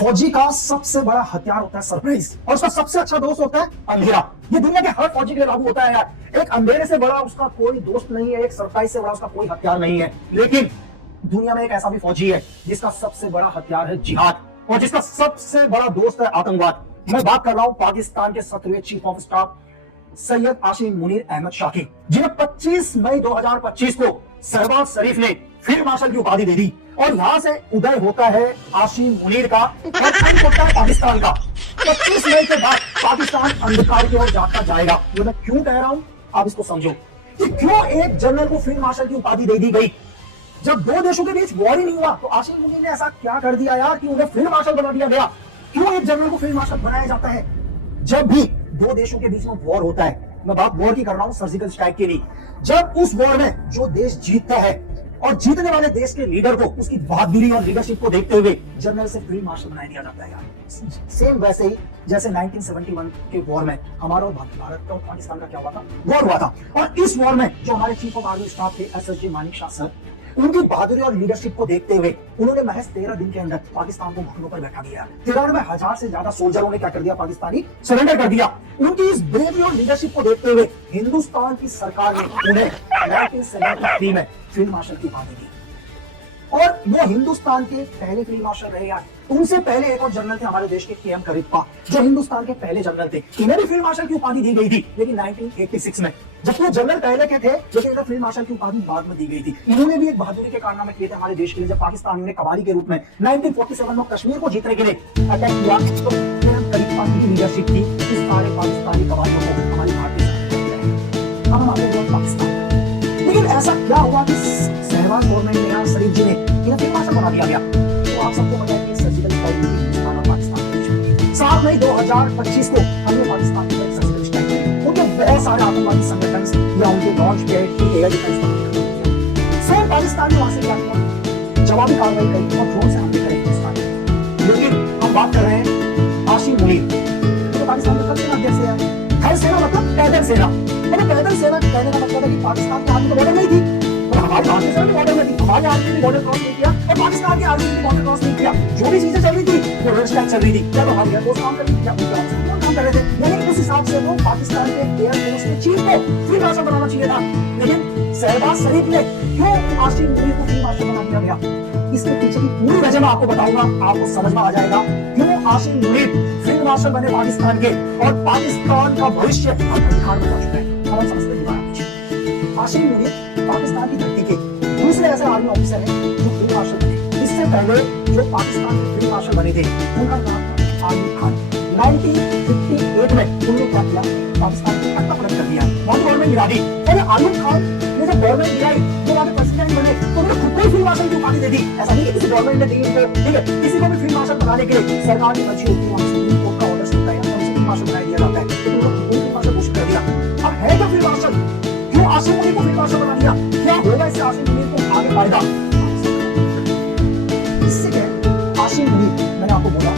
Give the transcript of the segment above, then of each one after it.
फौजी का सबसे बड़ा हथियार होता है सरप्राइज, और उसका सबसे अच्छा दोस्त होता है अंधेरा। ये दुनिया के हर फौजी के लिए लागू होता है यार। एक अंधेरे से बड़ा उसका कोई दोस्त नहीं है, एक सरप्राइज से बड़ा उसका कोई हथियार नहीं है। लेकिन दुनिया में एक ऐसा भी फौजी है जिसका सबसे बड़ा हथियार है जिहाद, और जिसका सबसे बड़ा दोस्त है आतंकवाद। मैं बात कर रहा हूं पाकिस्तान के 17वें chief of staff Syed Asim Munir Ahmed Shah की, जिन्हें 25 मई 2025 को शहबाज शरीफ ने फील्ड मार्शल की उपाधि दे दी। और यहां से उदय होता है आसिम मुनीर का और अंत होता है पाकिस्तान का। 25 मई के बाद पाकिस्तान अंधकार की ओर जाता जाएगा। ये मैं क्यों कह रहा हूं आप इसको समझो कि क्यों एक जनरल को फील्ड मार्शल की उपाधि दे दी गई। जब दो देशों के बीच वॉर ही नहीं हुआ तो आसिम मुनीर ने ऐसा क्या कर दिया यार कि उन्हें फील्ड मार्शल बना दिया गया। क्यों एक जनरल को फील्ड मार्शल बनाया जाता है? जब भी दो देशों के बीच में वॉर होता है, मैं बात वॉर की कर रहा हूं, सर्जिकल स्ट्राइक की नहीं, जब उस वॉर में जो देश जीतता है और जीतने वाले देश के लीडर को उसकी बहादुरी और लीडरशिप को देखते हुए जनरल से फील्ड मार्शल बना दिया जाता है यार। सेम वैसे ही जैसे 1971 के वॉर में हमारा और भारत का और पाकिस्तान का क्या हुआ था, वॉर हुआ था। और इस वॉर में जो हमारे चीफ ऑफ आर्मी स्टाफ थे SSG मानिक शाह सर, उनकी बहादुरी और लीडरशिप को देखते हुए उन्होंने महज 13 दिन के अंदर पाकिस्तान को घुटनों पर बैठा दिया। 93,000 से ज्यादा सोल्जरों ने क्या कर दिया, पाकिस्तानी सरेंडर कर दिया। उनकी इस ब्रेवरी और लीडरशिप को देखते हुए हिंदुस्तान की सरकार ने उन्हें 1973 में फील्ड मार्शल की उपाधि दी। और वो हिंदुस्तान के पहले फील्ड मार्शल रहे यार। उनसे पहले एक और जनरल थे हमारे देश के KM करिप्पा, जो हिंदुस्तान के पहले जनरल थे। इन्हें भी फील्ड मार्शल की उपाधि दी गई थी, लेकिन 1986 में, जबकि वो जनरल पहले के थे, लेकिन इन्हें फील्ड मार्शल की उपाधि बाद में दी गई थी। इन्होंने भी एक बहादुरी के कारनामे किए थे हमारे देश के लिए। जब पाकिस्तान ने कबाली के रूप में 1947 में कश्मीर को जीतने के लिए अटैक किया, तो KM करिप्पा की लीडरशिप थी इस सारे पाकिस्तानी कबालियों को हमारी भारतीय सरकार। अब हम आगे पाकिस्तान, लेकिन ऐसा क्या हुआ कि शहबाज गवर्नमेंट ने या शरीफ जी ने इन्हें फील्ड मार्शल बना दिया गया। तो आप सबको पता है कि सर्जिकल स्ट्राइक हुई हिंदुस्तान और पाकिस्तान के बीच। 7 मई 2025 को हमने पाकिस्तान के ऊपर सर्जिकल स्ट्राइक की। उनके बहुत सारे आतंकवादी संगठन या उनके लॉन्च पैड की एयर डिफेंस पर सेम पाकिस्तान ने वहां से क्या किया, जवाबी कार्रवाई करी और ड्रोन से हमले करे हिंदुस्तान। लेकिन हम बात कर रहे हैं आसिम मुनीर, तो पाकिस्तान में थल सेना अध्यक्ष है। थल सेना मतलब पैदल सेना, मतलब पैदल सेना कहने का मतलब है कि पाकिस्तान की आर्मी तो बॉर्डर नहीं थी, हमारी भारतीय सेना भी बॉर्डर में थी, हमारी आर्मी ने बॉर्डर क्रॉस नहीं किया और पाकिस्तान की आर्मी ने बॉर्डर क्रॉस नहीं किया। जो भी चीजें चल रही थी वो रेड स्ट्राइक चल रही थी, क्या तो हमारी एयरफोर्स काम कर रही थी, क्या काम कर रहे थे। यानी उस हिसाब से तो पाकिस्तान के एयरफोर्स के चीफ को फील्ड मार्शल बनाना चाहिए था। लेकिन शहबाज शरीफ ने क्यों आसिम मुनीर को फील्ड मार्शल बना दिया गया, इसके पीछे की पूरी वजह मैं आपको बताऊंगा, आपको समझ में आ जाएगा क्यों आसिम मुनीर फील्ड मार्शल बने पाकिस्तान के, और पाकिस्तान का भविष्य अंधकार में जा चुका है। हम समझते हैं आसिम मुनीर पाकिस्तान की धरती के दूसरे ऐसे आर्मी ऑफिसर हैं जो फील्ड मार्शल बने। इससे पहले जो पाकिस्तान के फील्ड मार्शल बने थे उनका नाम था आमिर खान। 1958 में उन्होंने क्या किया, पाकिस्तान की तख्ता पलट कर दिया, वहां गवर्नमेंट गिरा दी। और आमिर खान ने जब गवर्नमेंट गिराई, जो वहां के प्रेसिडेंट बने, तो उन्होंने खुद को फील्ड मार्शल की उपाधि दे दी। ऐसा नहीं कि किसी गवर्नमेंट ने दी उनको, ठीक है, किसी को भी फील्ड मार्शल बनाने के लिए सरकार की मर्जी होती है, वहां सुप्रीम कोर्ट का ऑर्डर होता है, उसे फील्ड मार्शल बना दिया जाता है। लेकिन उन्होंने फील्ड मार्शल घोषित कर दिया। अब है क्या फील्ड मार्शल, क्यों आसिम मुनीर को फील्ड मार्शल बना दिया, क्या होगा इससे आसिम मुनीर को आगे फायदा? इससे क्या आसिम मुनीर, मैंने आपको बोला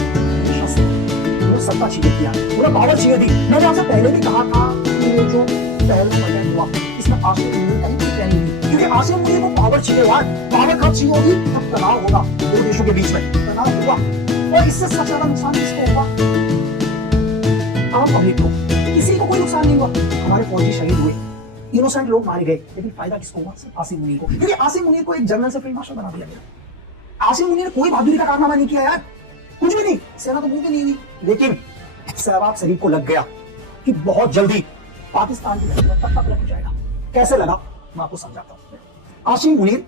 सत्ता छीन किया, पूरा पावर छीन दी। मैंने आपसे पहले भी कहा था कि ये जो पहले हुआ इसमें आसिम मुनीर का ही प्लानिंग थी, क्योंकि आसिम मुनीर को पावर छीने यार, पावर कब छीन होगी, तब तनाव होगा दो देशों के बीच में, तनाव होगा, और इससे सबसे ज्यादा नुकसान किसको होगा, आम पब्लिक को। किसी को कोई नुकसान नहीं हुआ, हमारे फौजी शहीद हुए, इनोसेंट लोग मारे गए, लेकिन फायदा किसको हुआ, सिर्फ आसिम मुनीर को, क्योंकि आसिम मुनीर को एक जनरल से फील्ड मार्शल बना दिया गया। आसिम मुनीर ने कोई बहादुरी का कारनामा नहीं किया यार, कुछ भी नहीं, सेना तो मुंह पे नहीं हुई। लेकिन शहबाज शरीफ को लग गया कि बहुत जल्दी पाकिस्तान की धरती पर तख्ता पलट हो जाएगा। कैसे लगा, मैं आपको समझाता हूं। आसिम मुनीर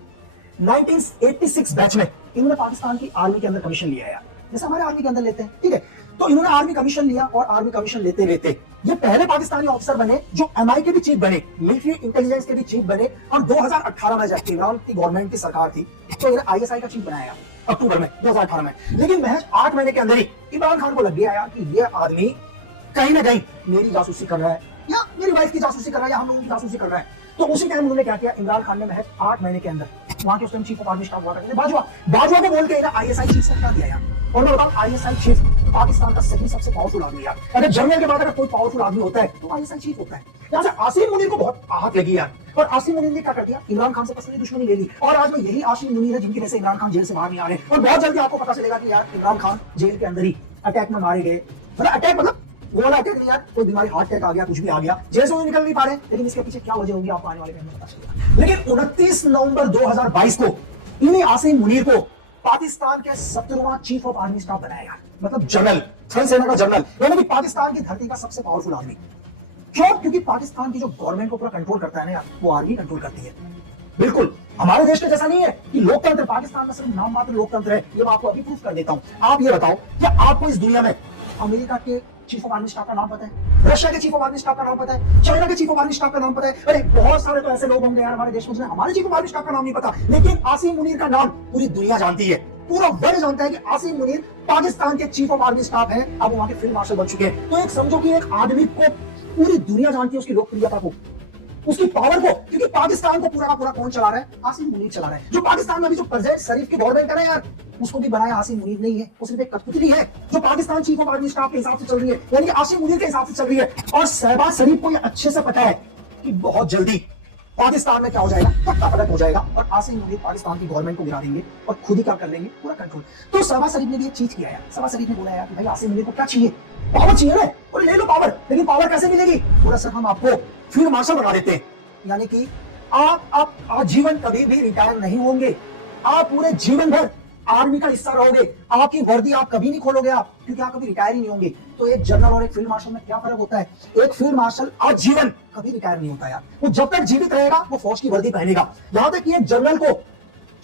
1986 बैच में इन्होंने पाकिस्तान की आर्मी के अंदर कमीशन लिया यार, जैसे हमारे आर्मी के अंदर लेते हैं, ठीक है। तो इन्होंने आर्मी कमीशन लिया और आर्मी कमीशन लेते लेते ये पहले पाकिस्तानी ऑफिसर बने जो MI के भी चीफ बने, मिलिट्री इंटेलिजेंस के भी चीफ बने, और 2018 में जब इमरान की गवर्नमेंट की सरकार थी तो इन्हें ISI का चीफ बनाया अक्टूबर में 2018 में। लेकिन महज 8 महीने के अंदर ही इमरान खान को लग गया यार कि ये आदमी कहीं ना कहीं मेरी जासूसी कर रहा है, या मेरी वाइफ की जासूसी कर रहा है, या हम लोगों की जासूसी कर रहा है। तो उसी टाइम उन्होंने क्या किया, इमरान खान ने महज 8 महीने के अंदर वहां के उस time chief of army staff हुआ करते थे बाजवा को बोल के ISI चीफ से हटा दिया यार। और मैं बताऊं ISI चीफ पाकिस्तान का सही सबसे पावरफुल आदमी यार। अगर जनरल के बाद अगर कोई पावरफुल आदमी होता है तो ISI चीफ होता है। यहाँ से आसिम मुनीर को बहुत आहत लगी यार। और आसिम मुनीर ने क्या कर दिया, इमरान खान से पर्सनली दुश्मनी ले ली। और आज में यही आसिम मुनीर है जिनकी वजह से इमरान खान जेल से बाहर नहीं आ रहे। और बहुत जल्दी आपको पता चलेगा कि यार इमरान खान जेल के अंदर ही अटैक में मारे गए। मतलब अटैक मतलब वो वाला अटैक नहीं यार, कोई बीमारी, हार्ट अटैक आ गया, कुछ भी आ गया, जेल से वो निकल नहीं पा रहे। लेकिन इसके पीछे क्या वजह होगी आपको आने वाले टाइम में पता चलेगा। लेकिन 29 नवंबर 2022 को इन्हीं आसिम मुनीर को पाकिस्तान के 17वां चीफ ऑफ आर्मी स्टाफ बनाया यार। मतलब जनरल, थल सेना का जनरल, यानी कि पाकिस्तान की धरती का सबसे पावरफुल आदमी। क्यों? क्योंकि पाकिस्तान की जो गवर्नमेंट को पूरा कंट्रोल करता है ना यार, वो आर्मी कंट्रोल करती है। बिल्कुल हमारे देश के जैसा नहीं है कि लोकतंत्र, पाकिस्तान में सिर्फ नाम मात्र लोकतंत्र है। ये मैं आपको अभी प्रूफ कर देता हूं। आप ये बताओ, क्या आपको इस दुनिया में अमेरिका के चीफ ऑफ आर्मी स्टाफ का नाम पता है? रशिया के चीफ ऑफ आर्मी स्टाफ का नाम पता है? चाइना के चीफ ऑफ आर्मी स्टाफ का नाम पता है? अरे बहुत सारे तो ऐसे लोग होंगे यार हमारे देश में जिन्हें हमारे चीफ ऑफ आर्मी स्टाफ का नाम नहीं पता। लेकिन आसिम मुनीर का नाम पूरी दुनिया जानती है, पूरा वर्ल्ड जानता है कि आसिम मुनीर पाकिस्तान के चीफ ऑफ आर्मी स्टाफ है। अब वहां के फील्ड मार्शल बन चुके हैं। तो एक समझो कि एक आदमी को पूरी दुनिया जानती है, उसकी लोकप्रियता को, उसकी पावर को। क्योंकि पाकिस्तान को पूरा का पूरा कौन चला रहा है? आसिम मुनीर चला रहा है। जो पाकिस्तान में अभी जो परवेज शरीफ की गवर्नमेंट है ना यार, उसको भी बनाया आसिम मुनीर नहीं है, वो सिर्फ एक कठपुतली है जो Pakistan chief of army staff के हिसाब से चल रही है, यानी कि आसिम मुनीर के हिसाब से चल रही है। और शहबाज शरीफ को ये अच्छे से पता है कि बहुत जल्दी पाकिस्तान में क्या हो जाएगा, पट्टा पलट हो जाएगा और आसिम मुनीर पाकिस्तान की गवर्नमेंट को गिरा देंगे और खुद ही क्या कर लेंगे, पूरा कंट्रोल। तो शहबाज शरीफ ने भी एक चीज किया यार। शहबाज शरीफ ने बोला यार कि भाई आसिम मुनीर को क्या चाहिए, पावर चाहिए ना, और ले लो पावर। लेकिन पावर कैसे मिलेगी? बोला सर हम आपको फील्ड मार्शल बना देते हैं, यानी कि आप आजीवन कभी भी रिटायर नहीं होंगे, आप पूरे जीवन भर आर्मी का हिस्सा रहोगे, आपकी वर्दी आप कभी नहीं खोलोगे आप, क्योंकि आप कभी रिटायर ही नहीं होंगे। तो एक जनरल और एक फील्ड मार्शल में क्या फर्क होता है? एक फील्ड मार्शल आजीवन कभी रिटायर नहीं होता यार, वो जब तक जीवित रहेगा वो फौज की वर्दी पहनेगा। यहां तक कि एक जनरल को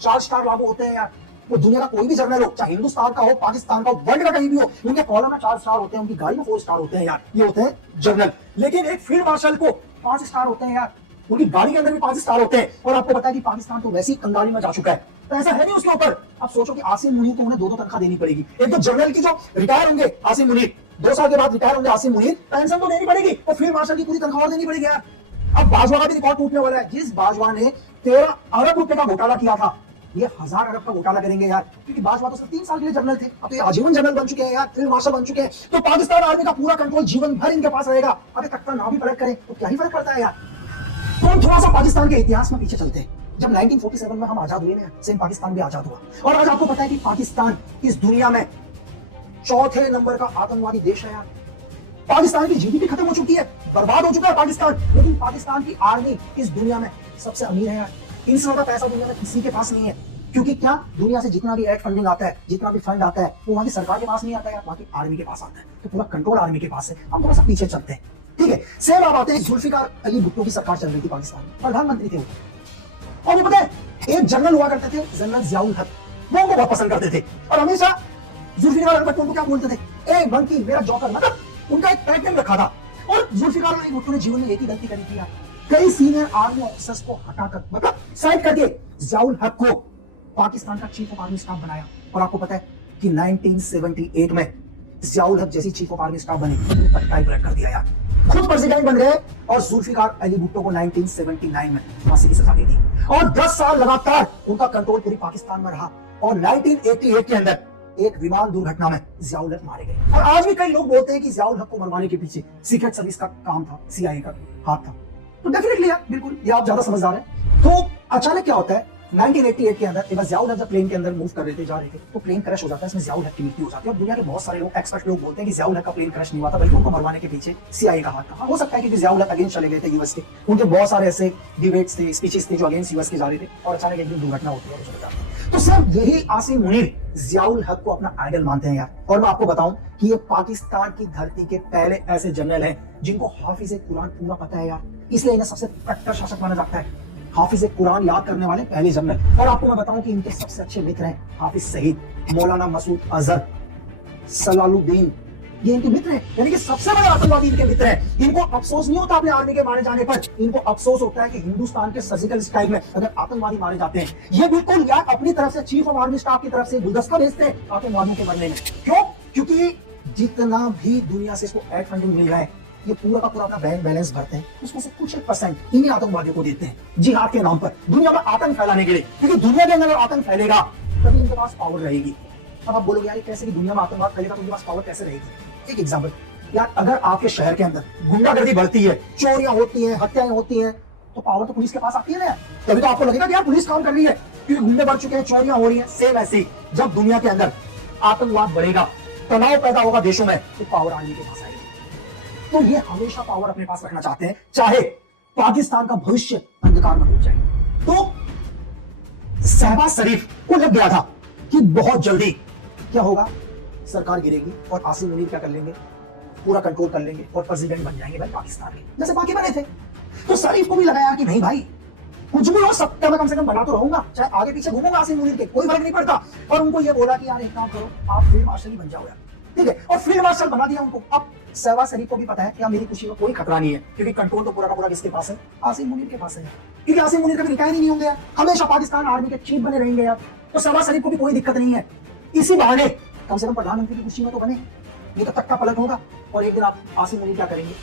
4 स्टार लागू होते हैं यार। वो दुनिया का कोई भी जनरल हो, चाहे हिंदुस्तान का हो, पाकिस्तान का हो, वर्ल्ड का कहीं भी हो, उनके कॉलम में 4 स्टार होते हैं, उनकी गाड़ी में 4 स्टार होते हैं यार, ये होते हैं जनरल। लेकिन एक फील्ड मार्शल को 5 स्टार होते हैं यार, उनकी गाड़ी के अंदर भी 5 स्टार होते हैं। और आपको पता है कि पाकिस्तान तो वैसे ही कंगाली में जा चुका है, तो ऐसा है नहीं उसके ऊपर। अब सोचो कि आसिम मुनीर को उन्हें 2-2 तनख्वाह देनी पड़ेगी। एक तो जनरल की जो रिटायर होंगे आसिम मुनीर, 2 साल के बाद रिटायर होंगे आसिम मुनीर, पेंशन तो देनी पड़ेगी, और फील्ड मार्शल की पूरी तनख्वाह देनी पड़ेगी यार। अब बाजवा का भी रिकॉर्ड टूटने वाला है। जिस बाजवा ने 13 अरब रुपए का घोटाला किया था, ये 1000 अरब का घोटाला करेंगे यार, क्योंकि बाजवा तो सिर्फ 3 साल के लिए जनरल थे, अब तो ये आजीवन जनरल बन चुके हैं यार, फील्ड मार्शल बन चुके हैं। तो पाकिस्तान आर्मी का पूरा कंट्रोल जीवन भर इनके पास रहेगा। अगर तख्ता ना भी पलट करें तो क्या ही फर्क पड़ता है यार। तो हम थोड़ा सा पाकिस्तान के इतिहास में पीछे चलते हैं। जब 1947 में हम आजाद हुए ना, सेम पाकिस्तान भी आजाद हुआ। और आज आपको पता है कि पाकिस्तान इस दुनिया में 4थे नंबर का आतंकवादी देश है यार। पाकिस्तान की जीडीपी खत्म हो चुकी है, बर्बाद हो चुका है पाकिस्तान, लेकिन पाकिस्तान की आर्मी इस दुनिया में सबसे अमीर है यार। इनसे ज्यादा पैसा दुनिया में किसी के पास नहीं है। क्योंकि क्या, दुनिया से जितना भी एड फंडिंग आता है, जितना भी फंड आता है, वो वहां की सरकार के पास नहीं आता है, वहां की आर्मी के पास आता है। तो पूरा कंट्रोल आर्मी के पास है। हम थोड़ा सा पीछे चलते हैं, ठीक है। सेम आप आते हैं, जुल्फिकार अली भुट्टो की सरकार चल रही थी पाकिस्तान में, प्रधानमंत्री थे वो। और वो पता है, एक जनरल हुआ करते थे, जनरल जियाउल हक, वो उनको बहुत पसंद करते थे। और हमेशा जुल्फिकार अली भुट्टो को क्या बोलते थे? ए मंकी, मेरा जॉकर, मतलब उनका एक टैग नेम रखा था। और जुल्फिकार अली भुट्टो ने जीवन में एक ही गलती करी थी यार, कई सीनियर आर्मी ऑफिसर्स को हटाकर, मतलब साइड करके, जियाउल हक को पाकिस्तान का चीफ ऑफ आर्मी स्टाफ बनाया। और आपको पता है कि 1978 में जियाउल हक जैसी चीफ ऑफ आर्मी स्टाफ बनी, टाइप ब्रेक कर दिया यार, खुद प्रेसिडेंट बन गए। और जुल्फिकार अली भुट्टो को 1979 में फांसी की सजा दे दी। और 10 साल लगातार उनका कंट्रोल पूरी पाकिस्तान में रहा। और 1988 के अंदर एक विमान दुर्घटना में जियाउल हक मारे गए। और आज भी कई लोग बोलते हैं कि जियाउल हक को मरवाने के पीछे सीक्रेट सर्विस का काम था, CIA का हाथ था। तो डेफिनेटली यार, बिल्कुल, ये आप ज्यादा समझदार हैं। तो अचानक क्या होता है, 1988 के अंदर एक बार जियाउल हक जब प्लेन के अंदर मूव कर रहे थे, जा रहे थे, तो प्लेन क्रैश हो जाता है, इसमें जियाउल हक की मृत्यु हो जाती है। और दुनिया के बहुत सारे लोग, एक्सपर्ट लोग बोलते हैं कि जियाउल हक का प्लेन क्रैश नहीं हुआ था, बल्कि उनको मरवाने के पीछे CIA का हाथ था। हो सकता है कि जियाउल हक अगेंस्ट चले गए थे यूएस के, उनके बहुत सारे ऐसे डिबेट्स थे, स्पीचेस थे जो अगेंस्ट यूएस के जा रहे थे, और अचानक एक दिन दुर्घटना होती है और चले जाते हैं। तो सिर्फ यही आसिम मुनीर जियाउल हक को अपना आइडल मानते हैं यार। और मैं आपको बताऊं कि ये पाकिस्तान की धरती के पहले ऐसे जनरल हैं जिनको हाफिज कुरान पूरा पता है यार, इसलिए इन्हें सबसे कट्टर शासक माना जाता है। हाफिज कुरान याद करने वाले पहले जनरल। और आपको मैं बताऊं कि इनके सबसे अच्छे मित्र हैं हाफिज सईद, मौलाना मसूद अजहर, सलालुद्दीन, ये इनके मित्र हैं, यानी कि सबसे बड़े आतंकवादी इनके मित्र हैं। इनको अफसोस नहीं होता अपने आर्मी के मारे जाने पर, इनको अफसोस होता है कि हिंदुस्तान के सर्जिकल स्ट्राइक में अगर आतंकवादी मारे जाते हैं, ये बिल्कुल यार अपनी तरफ से चीफ ऑफ आर्मी स्टाफ की तरफ से गुलदस्ता भेजते हैं आतंकवादियों के मरने में। क्यों? क्योंकि जितना भी दुनिया से इसको एड फंडिंग मिल रहा है, ये पूरा का पूरा अपना बैंक बैलेंस भरते हैं, उसमें से कुछ 1% इन्हीं आतंकवादियों को देते हैं जिहाद के नाम पर, दुनिया में आतंक फैलाने के लिए। क्योंकि दुनिया के अंदर आतंक फैलेगा तभी इनके पास पावर रहेगी। अब आप बोलोगे यार कैसे कि दुनिया में आतंकवाद फैलेगा तो उनके पास पावर कैसे रहेगी? एक एग्जाम्पल, यार अगर आपके शहर के अंदर गुंडागर्दी बढ़ती है, चोरियां होती हैं, हत्याएं होती हैं, तो पावर तो पुलिस के पास आती है ना। तभी तो आपको लगेगा कि यार पुलिस काम कर रही है, क्योंकि गुंडे बढ़ चुके हैं, चोरियां हो रही हैं। सेम ऐसे ही जब दुनिया के अंदर आतंकवाद बढ़ेगा, तनाव पैदा होगा देशों में, तो पावर आर्मी के पास आएगी। तो ये हमेशा पावर अपने पास रखना चाहते हैं, चाहे पाकिस्तान का भविष्य अंधकार में डूब जाए। तो शहबाज शरीफ को लग गया था कि बहुत जल्दी क्या होगा, सरकार गिरेगी और आसिम मुनीर क्या कर लेंगे, पूरा कंट्रोल कर लेंगे और प्रेसिडेंट बन जाएंगे भाई पाकिस्तान के, जैसे बाकी बने थे। तो शरीफ को भी लगा यार कि नहीं भाई, कुछ भी हो, सत्ता में कम से कम बना तो रहूंगा, चाहे आगे पीछे घूमूंगा आसिम मुनीर के, कोई फर्क नहीं पड़ता। और उनको ये बोला कि यार एक काम करो, आप फील्ड मार्शल ही बन जाओ यार, ठीक है। और फील्ड मार्शल बना दिया उनको। अब शहबाज शरीफ को भी पता है कि मेरी खुशी में कोई खतरा नहीं है, क्योंकि कंट्रोल तो पूरा का पूरा किसके पास है, आसिम मुनीर के पास है। क्योंकि आसिम मुनीर कभी रिटायर ही नहीं होंगे यार, हमेशा पाकिस्तान आर्मी के चीफ बने रहेंगे यार। तो शहबाज शरीफ को भी कोई दिक्कत नहीं है, इसी बहाने कम से कम प्रधानमंत्री की कुर्सी में तो बने। ये तो तख्ता पलट होगा और एक दिन आप आसिम मुनीर क्या करेंगे,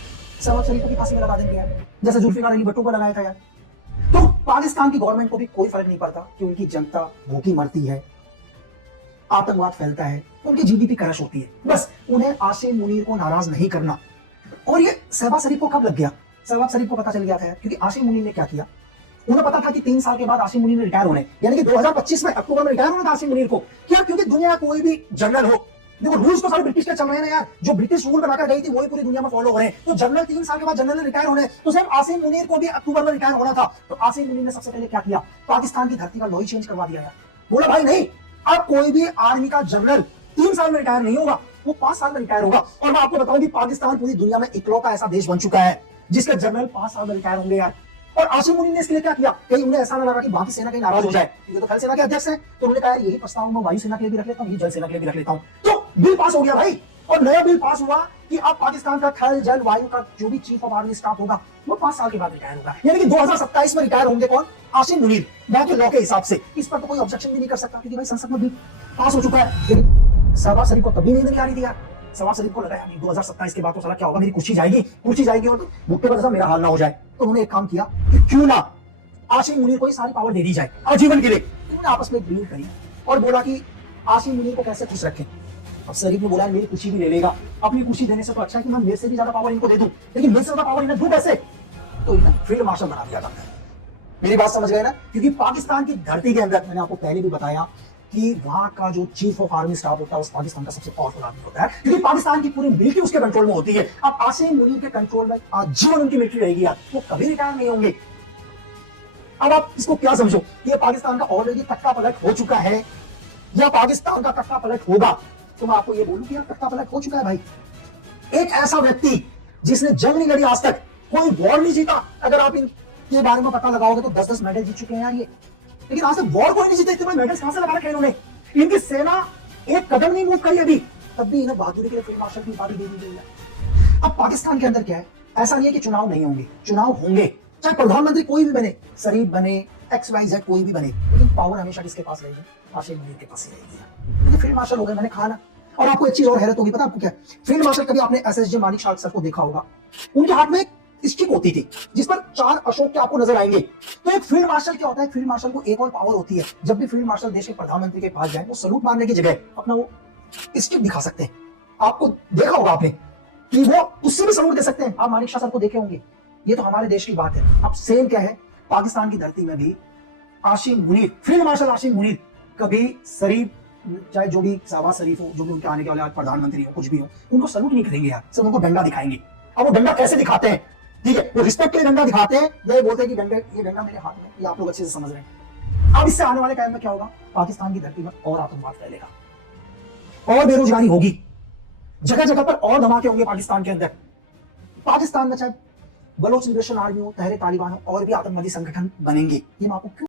शहबाज शरीफ को भी फांसी में लगा देंगे यार, जैसे जुल्फिकार अली भुट्टो को लगाया था यार। तो पाकिस्तान की गवर्नमेंट को भी कोई फर्क नहीं पड़ता कि उनकी जनता भूखी मरती है, आतंकवाद फैलता है, उनकी जीडीपी क्रश होती है, बस उन्हें आसिम मुनीर को नाराज नहीं करना। और ये शहबाज शरीफ को कब लग गया, शहबाज शरीफ को पता चल गया था क्योंकि आसिम मुनीर ने क्या किया, उन्हें पता था कि 3 साल के बाद आसिम मुनीर ने रिटायर होने, यानी कि 2025 में अक्टूबर में रिटायर होना था आसिम मुनीर को। क्या, क्योंकि दुनिया कोई भी जनरल हो, देखो रूल्स तो सारे ब्रिटिश के चल रहे हैं यार, जो ब्रिटिश रूल बनाकर गई थी वही पूरी दुनिया में फॉलो हो रहे हैं। तो जनरल 3 साल के बाद जनरल रिटायर होने, तो सिर्फ आसिम मुनीर को भी अक्टूबर में रिटायर होना था। तो आसिम मुनीर ने सबसे पहले क्या किया, पाकिस्तान की धरती का लॉ ही चेंज करवा दिया यार। बोला भाई नहीं, अब कोई भी आर्मी का जनरल 3 साल में रिटायर नहीं होगा, वो 5 साल में रिटायर होगा। और मैं आपको बताऊं कि पाकिस्तान पूरी दुनिया में इकलौता ऐसा देश बन चुका है जिसके जनरल 5 साल में रिटायर होंगे यार। और आसिम मुनीर ने इसके लिए क्या किया, कहीं उन्हें ऐसा ना लगा कि बाकी सेना कहीं नाराज हो जाए, ये तो थल सेना के अध्यक्ष हैं, तो उन्होंने कहा यही प्रस्ताव मैं वायु सेना के लिए भी रख लेता हूँ, जल सेना के लिए भी रख लेता हूँ। तो बिल पास हो गया भाई, और नया बिल पास हुआ कि अब पाकिस्तान का थल जल वायु का जो भी चीफ ऑफ आर्मी स्टाफ होगा वो 5 साल के बाद रिटायर होगा, यानी कि 2027 में रिटायर होंगे कौन, आसिम मुनीर। बाकी लॉ के हिसाब से इस पर तो कोई ऑब्जेक्शन भी नहीं कर सकता, क्योंकि भाई संसद में बिल पास हो चुका है। लेकिन शहबाज शरीफ को तभी नींद नहीं आ रही थी यार। शहबाज शरीफ को लगा यार 2027 के बाद तो साला क्या होगा, मेरी कुर्सी जाएगी और भुट्टे पर मेरा हाल ना हो जाए। तो उन्होंने एक काम किया कि क्यों ना आसिम मुनीर को ही सारी पावर दे दी जाए आजीवन के लिए। उन्होंने आपस में एक डील करी और बोला कि आसिम मुनीर को कैसे खुश रखें। अब शरीफ ने बोला मेरी कुर्सी भी ले लेगा, अपनी कुर्सी देने से तो अच्छा है कि मैं मेरे से भी ज्यादा पावर इनको दे दूं, लेकिन मेरे से ज्यादा पावर इन्हें दूं कैसे, तो इन्हें फील्ड मार्शल बना दिया जाता है। मेरी बात समझ गए ना, क्योंकि पाकिस्तान की धरती के अंदर मैंने आपको पहले भी बताया कि वहां का जो चीफ ऑफ आर्मी स्टाफ होता है उस पाकिस्तान का सबसे पावरफुल आदमी होता है, क्योंकि पाकिस्तान की पूरी मिलिट्री उसके कंट्रोल में होती है। अब आसिम मुनीर के कंट्रोल में आजीवन उनकी मिलिट्री रहेगी यार, वो कभी रिटायर नहीं होंगे। अब आप इसको क्या समझो, ये पाकिस्तान का ऑलरेडी तख्ता पलट हो चुका है या पाकिस्तान का तख्ता पलट होगा, तो मैं आपको ये बोलूं कि यार तख्ता पलट हो चुका है भाई। एक ऐसा व्यक्ति जिसने जंग नहीं लड़ी आज तक, कोई वॉर नहीं जीता, अगर आप इनके बारे में पता लगाओगे तो 10-10 मेडल जीत चुके हैं यार ये, लेकिन आज तक वॉर कोई नहीं जीते। इतने मेडल्स कहां से लगा रखे इन्होंने, इनकी सेना एक कदम नहीं मूव करी अभी, तब भी इन्हें बहादुरी के लिए फील्ड मार्शल की उपाधि दे दी गई है। अब पाकिस्तान के अंदर क्या है, ऐसा नहीं है कि चुनाव नहीं होंगे, चुनाव होंगे, चाहे प्रधानमंत्री कोई भी बने, शरीफ बने, XYZ कोई भी बने, लेकिन पावर हमेशा किसके पास रहेगी, आसिम मुनीर के पास ही रहेगी। ये फील्ड मार्शल हो गए, मैंने कहा ना। और आपको एक चीज और हैरत होगी, पता आपको क्या, फील्ड मार्शल कभी आपने SSG मानिक सर को देखा होगा, उनके हाथ में स्टिक होती थी जिस पर 4 अशोक के आपको नजर आएंगे। तो एक फील्ड मार्शल क्या होता है, फील्ड मार्शल को एक और पावर होती है, जब भी फील्ड मार्शल देश के प्रधानमंत्री के पास जाए, वो सलूट मारने की जगह अपना वो स्टिक दिखा सकते हैं। आपको देखा होगा आपने कि वो उससे भी सलूट दे सकते हैं, आप मानिक सर को देखे होंगे। ये तो हमारे देश की बात है। अब सेम क्या है, पाकिस्तान की धरती में भी आसिम मुनीर, फील्ड मार्शल आसिम मुनीर कभी शरीफ, चाहे जो भी शहबाज शरीफ हो, जो भी उनके आने के वाले आज प्रधानमंत्री हो, कुछ भी हो, उनको सलूट नहीं करेंगे यार, सब उनको डंडा दिखाएंगे। अब वो डंडा कैसे दिखाते हैं, ठीक है, वो रिस्पेक्ट के लिए डंडा दिखाते हैं, ये बोलते हैं कि ये डंडा मेरे हाथ में, ये आप लोग अच्छे से समझ रहे हैं। अब इससे आने वाले टाइम में क्या होगा, पाकिस्तान की धरती में और आतंकवाद फैलेगा और बेरोजगारी होगी, जगह जगह पर और धमाके होंगे पाकिस्तान के अंदर। पाकिस्तान में चाहे बलोच लिबरेशन आर्मी हो, तहरे तालिबान हो, और भी आतंकवादी संगठन बनेंगे। ये मैं आपको